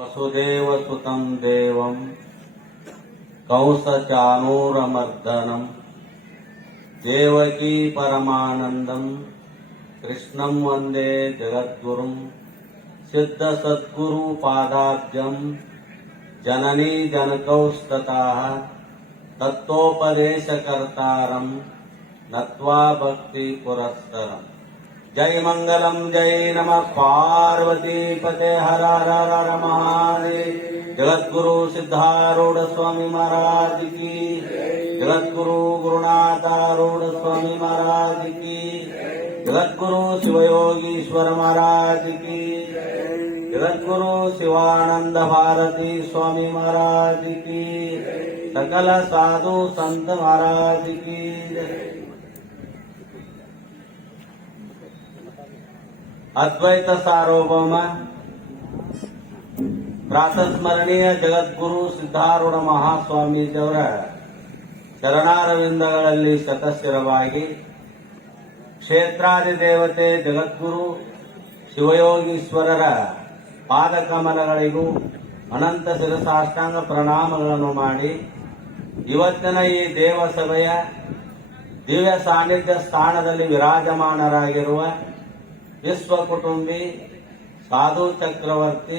ವಸುದೇವಸುತಂ ದೇವಂ ಕಂಸಚಾನೂರಮರ್ದನಂ ದೇವಕೀ ಪರಮಾನಂದಂ ಕೃಷ್ಣಂ ವಂದೇ ಜಗದ್ಗುರುಂ ಸಿದ್ಧ ಸದ್ಗುರು ಪಾದಾಬ್ಜಂ ಜನನೀ ಜನಕೌಸ್ತತಃ ತತ್ವೋಪದೇಶಕರ್ತಾರಂ ನತ್ವಾ ಭಕ್ತಿ ಪುರಸ್ಸರಂ. जय मंगलम जय नमः पार्वती पते हर हर हर महादेव. जगद्गुरु सिद्धारूढ़ स्वामी महाराज की, जगद्गुरु गुरुनाथारूढ़ स्वामी महाराज की, जगद्गुरु शिवयोगीश्वर महाराज की, जगद्गुरु शिवानंद भारती स्वामी महाराज की, सकल साधु संत महाराज की. अद्वैत सार्वभौम ಪ್ರಾತಸ್ಮರಣೀಯ ಜಗದ್ಗುರು ಸಿದ್ಧಾರೂಢ ಮಹಾಸ್ವಾಮೀಜಿಯವರ ಚರಣಾರವಿಂದಗಳಲ್ಲಿ ಸತಸ್ಥಿರವಾಗಿ ಕ್ಷೇತ್ರಾಧಿದೇವತೆ ಜಗದ್ಗುರು ಶಿವಯೋಗೀಶ್ವರರ ಪಾದಕಮಲಗಳಿಗೂ ಅನಂತ ಶಿರಸಾಷ್ಟಾಂಗ ಪ್ರಣಾಮಗಳನ್ನು ಮಾಡಿ ಇವತ್ತಿನ ಈ ದೇವಸಭೆಯ ದಿವ್ಯ ಸಾನ್ನಿಧ್ಯ ಸ್ಥಾನದಲ್ಲಿ ವಿರಾಜಮಾನರಾಗಿರುವ ವಿಶ್ವ ಕುಟುಂಬಿ ಸಾಧು ಚಕ್ರವರ್ತಿ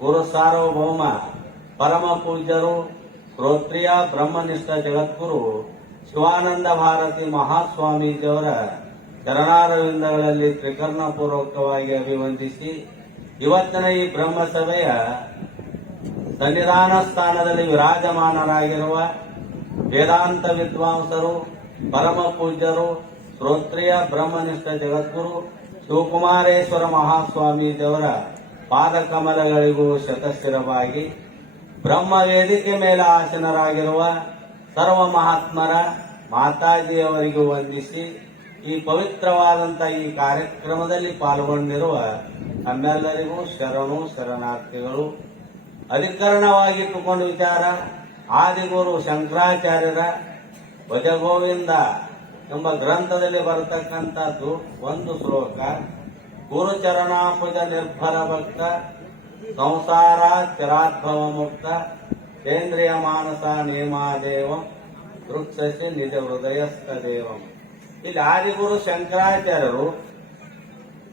ಗುರು ಸಾರ್ವಭೌಮ ಪರಮ ಪೂಜ್ಯರು ಶ್ರೋತ್ರಿಯ ಬ್ರಹ್ಮನಿಷ್ಠ ಜಗದ್ಗುರು ಶಿವಾನಂದ ಭಾರತಿ ಮಹಾಸ್ವಾಮೀಜಿಯವರ ಚರಣಾರವಿಂದಗಳಲ್ಲಿ ತ್ರಿಕರ್ಣಪೂರ್ವಕವಾಗಿ ಅಭಿವಂದಿಸಿ ಇವತ್ತಿನ ಈ ಬ್ರಹ್ಮಸಭೆಯ ಸನ್ನಿಧಾನ ಸ್ಥಾನದಲ್ಲಿ ವಿರಾಜಮಾನರಾಗಿರುವ ವೇದಾಂತ ವಿದ್ವಾಂಸರು ಪರಮ ಪೂಜ್ಯರು ಶ್ರೋತ್ರಿಯ ಬ್ರಹ್ಮನಿಷ್ಠ ಜಗದ್ಗುರು ಶಿವಕುಮಾರೇಶ್ವರ ಮಹಾಸ್ವಾಮೀಜಿಯವರ ಪಾದಕಮಲಗಳಿಗೂ ಶತಸ್ಥಿರವಾಗಿ ಬ್ರಹ್ಮ ವೇದಿಕೆ ಮೇಲೆ ಆಸನರಾಗಿರುವ ಸರ್ವ ಮಹಾತ್ಮರ ಮಾತಾಜಿಯವರಿಗೂ ವಂದಿಸಿ ಈ ಪವಿತ್ರವಾದಂಥ ಈ ಕಾರ್ಯಕ್ರಮದಲ್ಲಿ ಪಾಲ್ಗೊಂಡಿರುವ ನಮ್ಮೆಲ್ಲರಿಗೂ ಶರಣು ಶರಣಾರ್ಥಿಗಳು. ಅಧಿಕರಣವಾಗಿಟ್ಟುಕೊಂಡು ವಿಚಾರ ಆದಿಗುರು ಶಂಕರಾಚಾರ್ಯರ ಭಜಗೋವಿಂದ ಎಂಬ ಗ್ರಂಥದಲ್ಲಿ ಬರತಕ್ಕಂಥದ್ದು ಒಂದು ಶ್ಲೋಕ. ಗುರುಚರಣಾಂಬುಜ ನಿರ್ಭರ ಭಕ್ತ ಸಂಸಾರ ಚರಾದ್ಭವ ಮುಕ್ತ ಕೇಂದ್ರಿಯ ಮಾನಸ ನೇಮಾದೇವಂ ವೃಕ್ಷಸಿ ನಿಜ ಹೃದಯಸ್ಥ ದೇವಂ. ಇಲ್ಲಿ ಆದಿಗುರು ಶಂಕರಾಚಾರ್ಯರು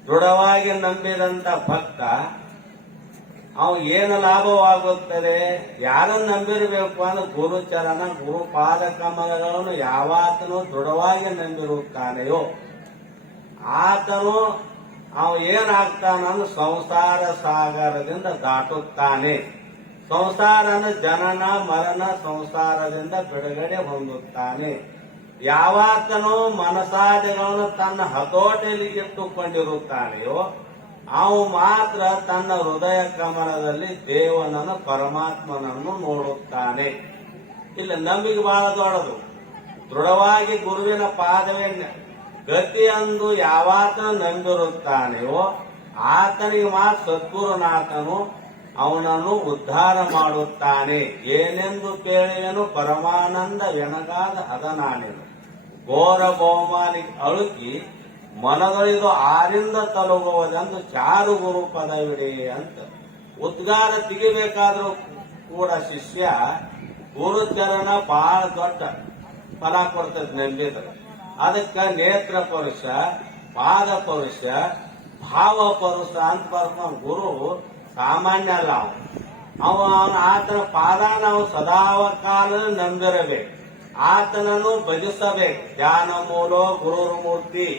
ದೃಢವಾಗಿ ನಂಬಿದಂತ ಭಕ್ತ ಅವು ಏನು ಲಾಭವಾಗುತ್ತದೆ, ಯಾರನ್ನು ನಂಬಿರಬೇಕು ಅಂದ್ರೆ ಗುರುಚರಣ ಗುರುಪಾದ ಕಮಲಗಳನ್ನು ಯಾವಾತನು ದೃಢವಾಗಿ ನಂಬಿರುತ್ತಾನೆಯೋ ಆತನು ಅವ ಏನಾಗ್ತಾನಂದ್ರೆ ಸಂಸಾರ ಸಾಗರದಿಂದ ದಾಟುತ್ತಾನೆ. ಸಂಸಾರನ ಜನನ ಮರಣ ಸಂಸಾರದಿಂದ ಬಿಡುಗಡೆ ಹೊಂದುತ್ತಾನೆ. ಯಾವಾತನು ಮನಸಾದಿಗಳನ್ನು ತನ್ನ ಹತೋಟಿಯಲ್ಲಿ ಇಟ್ಟುಕೊಂಡಿರುತ್ತಾನೆಯೋ ಅವು ಮಾತ್ರ ತನ್ನ ಹೃದಯ ಕಮಲದಲ್ಲಿ ದೇವನನ್ನು ಪರಮಾತ್ಮನನ್ನು ನೋಡುತ್ತಾನೆ. ಇಲ್ಲ ನಂಬಿಕೆ ಬಹಳ ದೊಡ್ಡದು. ದೃಢವಾಗಿ ಗುರುವಿನ ಪಾದವೇ ಗತಿಯಂದು ಯಾವಾತನು ನಂಬಿರುತ್ತಾನೆಯೋ ಆತನಿಗೆ ಮಾತ್ರ ಸದ್ಗುರುನಾಥನು ಅವನನ್ನು ಉದ್ಧಾರ ಮಾಡುತ್ತಾನೆ. ಏನೆಂದು ಕೇಳಿಯನು ಪರಮಾನಂದ ಎನಗಾದ ಅದನಾನೆನು ಘೋರ ಬಹುಮಾನಿಗೆ ಅಳುಕಿ ಮನದೊಳಿದು ಆರಿಂದ ತಲುಗುವುದೆಂದು ಚಾರು ಗುರು ಪದವಿಡೆ ಅಂತ ಉದ್ಗಾರ ತೆಗಿಬೇಕಾದ್ರೂ ಕೂಡ ಶಿಷ್ಯ ಗುರುಚರಣ ಬಹಳ ದೊಡ್ಡ ಫಲ ಕೊಡ್ತದೆ ನಂಬಿದ್ರೆ. ಅದಕ್ಕೆ ನೇತ್ರ ಪರುಷ, ಪಾದ ಪರುಷ, ಭಾವ ಪರುಷ ಅಂತ ಬರ್ತಾನ. ಗುರು ಸಾಮಾನ್ಯ ಅಲ್ಲ. ಅವನ ಆತನ ಪಾದ ನಾವು ಸದಾವ ಕಾಲ ನಂಬಿರಬೇಕು. ಆತನನ್ನು ಭಜಿಸಬೇಕು. ಧ್ಯಾನ ಮೂಲೋ ಗುರುರ್ ಮೂರ್ತಿ,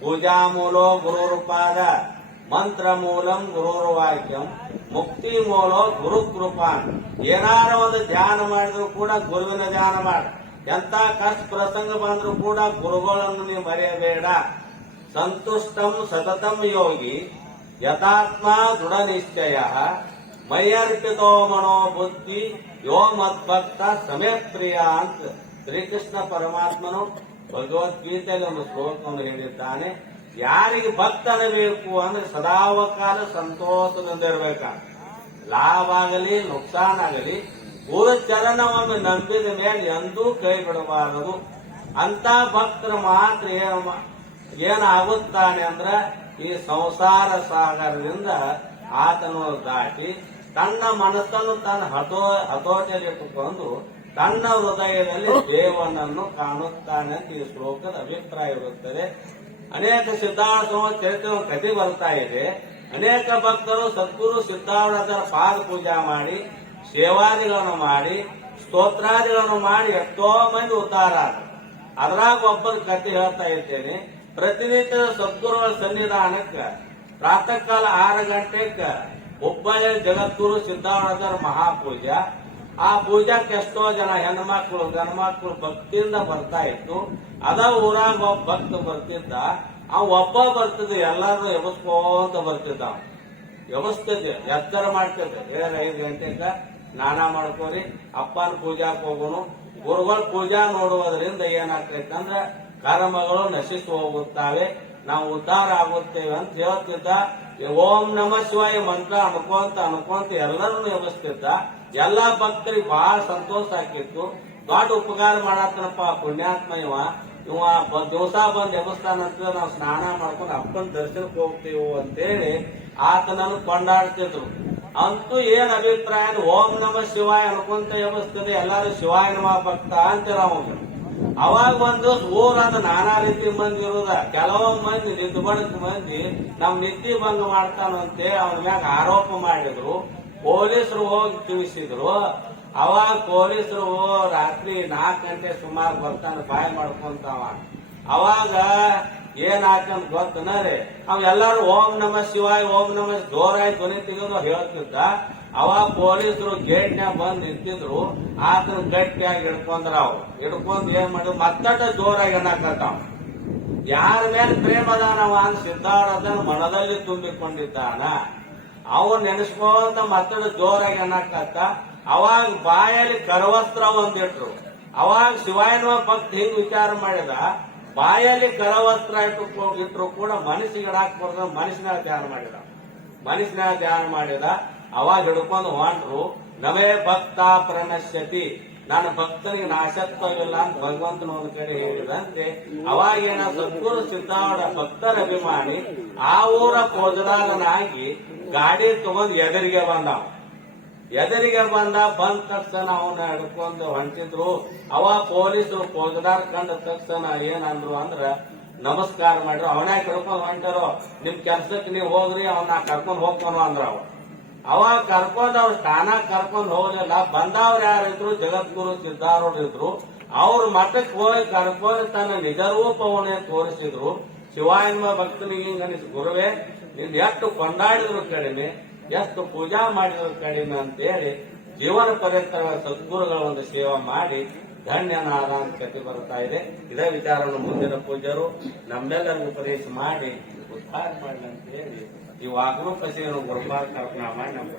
ಪೂಜಾ ಮೂಲೋ ಗುರುರ್ ಪಾದ, ಮಂತ್ರ ಮೂಲಂ ಗುರುರ್ ವಾಕ್ಯಂ, ಮುಕ್ತಿ ಮೂಲೋ ಗುರು ಕೃಪಾನ್. ಏನಾರ ಒಂದು ಧ್ಯಾನ ಮಾಡಿದ್ರು ಕೂಡ ಗುರುವಿನ ಧ್ಯಾನ ಮಾಡ. ಎಂತ ಕಷ್ಟ ಪ್ರಸಂಗ ಬಂದ್ರೂ ಕೂಡ ಗುರುಗಳನ್ನು ನೀವು ಮರೆಯಬೇಡ. ಸಂತುಷ್ಟಂ ಸತತಂ ಯೋಗಿ ಯಥಾತ್ಮ ದೃಢ ನಿಶ್ಚಯ ಮೈಯರ್ಪಿತೋ ಮನೋ ಬುದ್ಧಿ ಯೋ ಮದ್ಭಕ್ತ ಸಮಯ ಪ್ರಿಯ ಅಂತ ಶ್ರೀಕೃಷ್ಣ ಪರಮಾತ್ಮನು ಭಗವದ್ಗೀತೆಯಲ್ಲಿ ಒಂದು ಶ್ಲೋಕವನ್ನು ಹೇಳಿದ್ದಾನೆ. ಯಾರಿಗೆ ಭಕ್ತನ ಬೇಕು ಅಂದ್ರೆ ಸದಾವಕಾಲ ಸಂತೋಷದಿಂದಿರ್ಬೇಕ. ಲಾಭ ಆಗಲಿ ನುಕ್ಸಾನ್ ಆಗಲಿ ಗುರುಚರಣವನ್ನು ನಂಬಿದ ಮೇಲೆ ಎಂದೂ ಕೈ ಬಿಡಬಾರದು. ಅಂತ ಭಕ್ತರು ಮಾತ್ರ ಏನಾಗುತ್ತಾನೆ ಅಂದ್ರ ಈ ಸಂಸಾರ ಸಾಗರದಿಂದ ಆತನು ದಾಟಿ ತನ್ನ ಮನಸ್ಸನ್ನು ತನ್ನ ಹತೋಟಿಯಲ್ಲಿಟ್ಟುಕೊಂಡು ತನ್ನ ಹೃದಯದಲ್ಲಿ ದೇವನನ್ನು ಕಾಣುತ್ತಾನೆ ಅಂತ ಈ ಶ್ಲೋಕದ ಅಭಿಪ್ರಾಯ ಇರುತ್ತದೆ. ಅನೇಕ ಸಿದ್ಧಾರ್ಥರ ಚರಿತ್ರೆ ಕಥೆ ಬರ್ತಾ ಇದೆ. ಅನೇಕ ಭಕ್ತರು ಸದ್ಗುರು ಸಿದ್ಧಾರೂಢರ ಪಾದ ಪೂಜಾ ಮಾಡಿ, ಸೇವಾದಿಗಳನ್ನು ಮಾಡಿ, ಸ್ತೋತ್ರಾದಿಗಳನ್ನು ಮಾಡಿ ಎಷ್ಟೋ ಮಂದಿ ಉದ್ಧಾರ ಆದ್ರು. ಅದ್ರಾಗ ಒಬ್ಬರ ಕಥೆ ಹೇಳ್ತಾ ಇದ್ದೇನೆ. ಪ್ರತಿನಿತ್ಯ ಸದ್ಗುರುಗಳ ಸನ್ನಿಧಾನಕ್ಕೆ ಪ್ರಾತಃ ಕಾಲ 6 ಗಂಟೆಗೆ ಹುಬ್ಬಳ್ಳಿ ಜಗದ್ಗುರು ಸಿದ್ಧಾರೂಢರ ಮಹಾಪೂಜಾ. ಆ ಪೂಜಾಕ್ಕೆ ಎಷ್ಟೋ ಜನ ಹೆಣ್ಮಕ್ಳು ಗಂಡ್ಮಕ್ಳು ಭಕ್ತಿಯಿಂದ ಬರ್ತಾ ಇತ್ತು. ಅದ ಊರಾಗ ಒಬ್ಬ ಭಕ್ತ ಬರ್ತಿದ್ದ. ಒಬ್ಬ ಬರ್ತಿದ್ದ, ಎಲ್ಲಾರು ಎಬಸ್ಕೋತ ಬರ್ತಿದ್ದ. ಎಬಸ್ತಿದ್ದೆ, ಎತ್ತರ ಮಾಡ್ತಿದ್ದೆ. 5 ಗಂಟೆಗ ಸ್ನಾನ ಮಾಡ್ಕೋರಿ, ಅಪ್ಪನ ಪೂಜಾಕ್ ಹೋಗೋನು. ಗುರುಗಳ ಪೂಜಾ ನೋಡುವುದರಿಂದ ಏನಾಗ್ತೈತೆ ಅಂದ್ರೆ ಕರ್ಮಗಳು ನಶಿಸಿ ಹೋಗುತ್ತವೆ, ನಾವು ಉದ್ಧಾರ ಆಗುತ್ತೇವೆ ಅಂತ ಹೇಳ್ತಿದ್ದ. ಓಂ ನಮ ಶಿವಾಯ ಮಂತ್ರ ಅನ್ಕೊಂತ ಎಲ್ಲರನ್ನು ಎಬಸ್ತಿದ್ದ. ಎಲ್ಲಾ ಭಕ್ತರಿಗೆ ಬಹಳ ಸಂತೋಷ ಆಕಿತ್ತು. ದೊಡ್ಡ ಉಪಕಾರ ಮಾಡತ್ತನಪ್ಪ ಪುಣ್ಯಾತ್ಮ ಇವ ದಿವಸ ಬಂದ್ ಎಬಸ್ತಾನಂತ ನಾವು ಸ್ನಾನ ಮಾಡ್ಕೊಂಡು ಅಪ್ಪನ ದರ್ಶನಕ್ಕೆ ಹೋಗ್ತೀವಿ ಅಂತೇಳಿ ಆತನನ್ನು ಕೊಂಡಾಡ್ತಿದ್ರು. ಅಂತೂ ಏನ್ ಅಭಿಪ್ರಾಯ, ಓಂ ನಮ ಶಿವಾಯ ಅನ್ಕೊಂತ ಎಬಸ್ತದೆ, ಎಲ್ಲಾರು ಶಿವಾಯ ನಮ ಭಕ್ತ ಅಂತೀರ. ಅವಾಗ ಒಂದು ಊರಾದ ನಾನಾ ರೀತಿ ಮಂದಿ ಇರುದ. ಕೆಲವೊಂದ್ ಮಂದಿ ನಿದ್ಬಡಕ್ ಮಂದಿ ನಮ್ ನಿದ್ದೆ ಭಂಗ ಮಾಡ್ತಾನಂತೆ ಅವನ ಮ್ಯಾಗ ಆರೋಪ ಮಾಡಿದ್ರು. ಪೊಲೀಸರು ಹೋಗಿ ತಿಳಿಸಿದ್ರು. ಅವಾಗ ಪೊಲೀಸರು ರಾತ್ರಿ 4 ಗಂಟೆ ಸುಮಾರು ಬರ್ತಾನ, ಬಾಯ್ ಮಾಡ್ಕೊಂತಾವ. ಅವಾಗ ಏನ್ ಹಾಕಂತ ಗೊತ್ತನರಿ, ಎಲ್ಲಾರು ಓಂ ನಮ ಶಿವಾಯ ಓಂ ನಮ ಜೋರಾಗಿ ಧ್ವನಿ ತೆಗೆದು ಹೇಳ್ತಿದ್ದ. ಅವಾಗ ಪೊಲೀಸರು ಗೇಟ್ನ್ಯಾಗ ಬಂದ್ ನಿಂತಿದ್ರು. ಆತನ ಗಟ್ಟಿಯಾಗಿ ಹಿಡ್ಕೊಂಡ್ರ. ಹಿಡ್ಕೊಂಡ್ ಏನ್ ಮಾಡಿದ್ರು, ಮತ್ತಟ ಜೋರಾಗಿ ಅನ್ನಕತ್ತಾವ. ಯಾರ ಮೇಲೆ ಪ್ರೇಮ ಅದಾನವ ಅಂತ ಸಿದ್ಧಾರೂಢನ ಮನದಲ್ಲಿ ತುಂಬಿಕೊಂಡಿದ್ದಾನ. ಅವನ್ ನೆನೆಸ್ಕೊಂತ ಮತ್ತಟ ಜೋರಾಗಿ ಅನ್ನಕತ್ತ. ಅವಾಗ ಬಾಯಲ್ಲಿ ಕರವಸ್ತ್ರ ಒಂದಿಟ್ರು. ಅವಾಗ ಶಿವಾಯನ ಭಕ್ತ ಹಿಂಗ್ ವಿಚಾರ ಮಾಡಿದ, ಬಾಯಲ್ಲಿ ಕರವಸ್ತ್ರ ಇಟ್ರು ಕೂಡ ಮನಸ್ಸಿಗೆ ಇಡಾಕ್ಬಾರ್ದು. ಮನಸ್ಸಿನಾಗ ಧ್ಯಾನ ಮಾಡಿದ. ಅವಾಗ ಹಿಡ್ಕೊಂಡು ಹೊಂಟ್ರು. ನಮೇ ಭಕ್ತ ಪ್ರಣಶ್ಯತಿ, ನನ್ನ ಭಕ್ತನಿಗೆ ನಾಶತ್ವವಿಲ್ಲ ಅಂತ ಭಗವಂತನ ಒಂದು ಕಡೆ ಹೇಳಿದಂತೆ ಅವಾಗ ಏನ ಸದ್ಗುರು ಸಿದ್ಧಾರೂಢ ಭಕ್ತರ ಅಭಿಮಾನಿ ಆ ಊರ ಪೋಜದಾರನಾಗಿ ಗಾಡಿ ತಗೊಂಡ್ ಎದುರಿಗೆ ಬಂದ ತಕ್ಷಣ ಅವನ್ನ ಹಿಡ್ಕೊಂಡು ಹೊಂಟಿದ್ರು. ಅವ ಪೊಲೀಸರು ಪೋಜದಾರ್ ಕಂಡ ತಕ್ಷಣ ಏನಂದ್ರು ಅಂದ್ರ ನಮಸ್ಕಾರ ಮಾಡ್ರು. ಅವನ್ಯಾಕ ಹಿಡ್ಕೊಂಡ್ ಹೊಂಟಾರೋ, ನಿಮ್ ಕೆಲ್ಸಕ್ಕೆ ನೀವು ಹೋಗ್ರಿ, ಅವನ್ನ ಕರ್ಕೊಂಡ್ ಹೋಗ್ತಾನೋ ಅಂದ್ರ. ಅವಾಗ ಕರ್ಕೊಂಡ್ ಅವ್ರ ಸ್ಥಾನ ಕರ್ಕೊಂಡ್ ಹೋಗ್ಲಿಲ್ಲ. ಬಂದವ್ರು ಯಾರಿದ್ರು, ಜಗದ್ಗುರು ಸಿದ್ಧಾರೂಢ ಇದ್ರು. ಅವ್ರ ಮಠಕ್ಕೆ ಹೋಗಿ ಕರ್ಕೊಂಡು ತನ್ನ ನಿಜ ರೂಪವನ್ನೇ ತೋರಿಸಿದ್ರು. ಶಿವಾಯನ್ಮ ಭಕ್ತನಿಗೆ ಹಿಂಗನಿಸ್, ಗುರುವೇ ನಿನ್ ಎಷ್ಟು ಕೊಂಡಾಡಿದ್ರು ಕಡಿಮೆ, ಎಷ್ಟು ಪೂಜಾ ಮಾಡಿದ್ರು ಕಡಿಮೆ ಅಂತೇಳಿ ಜೀವನ ಪರ್ಯಂತ ಸದ್ಗುರುಗಳ ಒಂದು ಸೇವೆ ಮಾಡಿ ಧನ್ಯನಾದ ಅಂತ ಕಥೆ ಬರ್ತಾ ಇದೆ. ಇದೇ ವಿಚಾರವನ್ನು ಮುಂದಿನ ಪೂಜ್ಯರು ನಮ್ಮೆಲ್ಲರಿಗೂ ಉಪದೇಶ ಮಾಡಿ ಉದ್ಧಾರ ಮಾಡಲಿ ಅಂತ ಹೇಳಿ ಈ ವಾಗ್ನೋಪಸಿಯನ್ನು ಗುರುಪಾದ ಕಲ್ಪನಾ ಮಾಡಿ ನಮ್ಗೆ